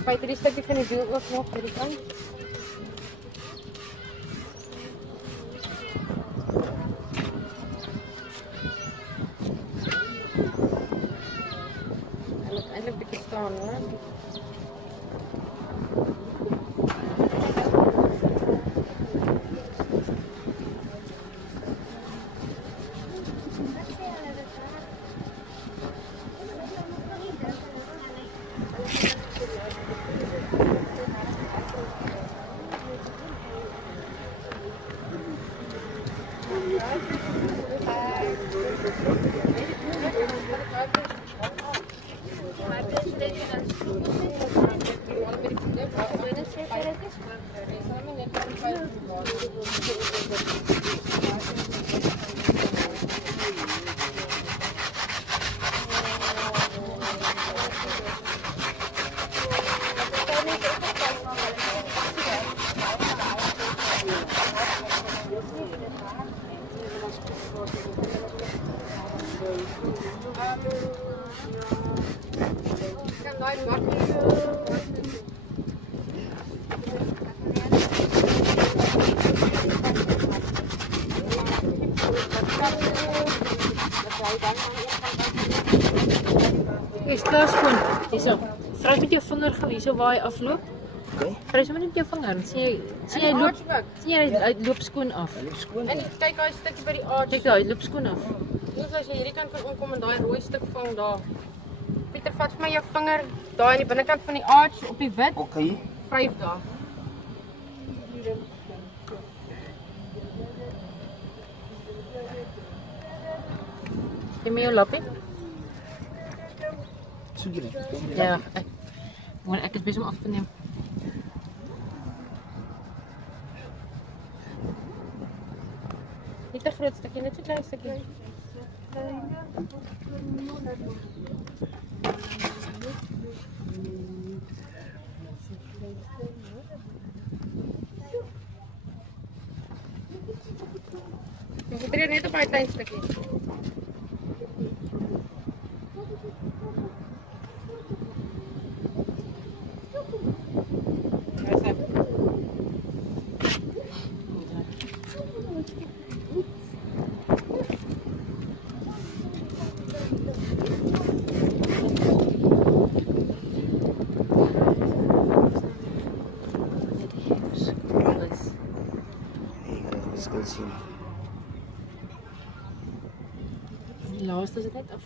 Spuit die stukkie van die wiel ook nog by die kant. Hy moet eintlik bietjie staan, hoor. Is klaar skoon. Hierso. Vryf met jou vinger gou hierso waar hy afloop. Okay. Vryf sommer net met jou vinger. Sien jy loop skoon af. En kyk daai stukkie by die aard. Kyk daai loop skoon af. Dis as jy hierdie kant kan omkom en daai rooi stuk vang daar. Pieter, vat vir my jou vinger daar aan die binnekant van die aard op die wit. Okay. Vryf daar. Gee my jou lappie. Soek jy dit? Ja, ek is besig om af te neem. Niet te groot stukje, net zo'n klein stukje. Je zit er net op een klein stukje. Die laaste is dit net af.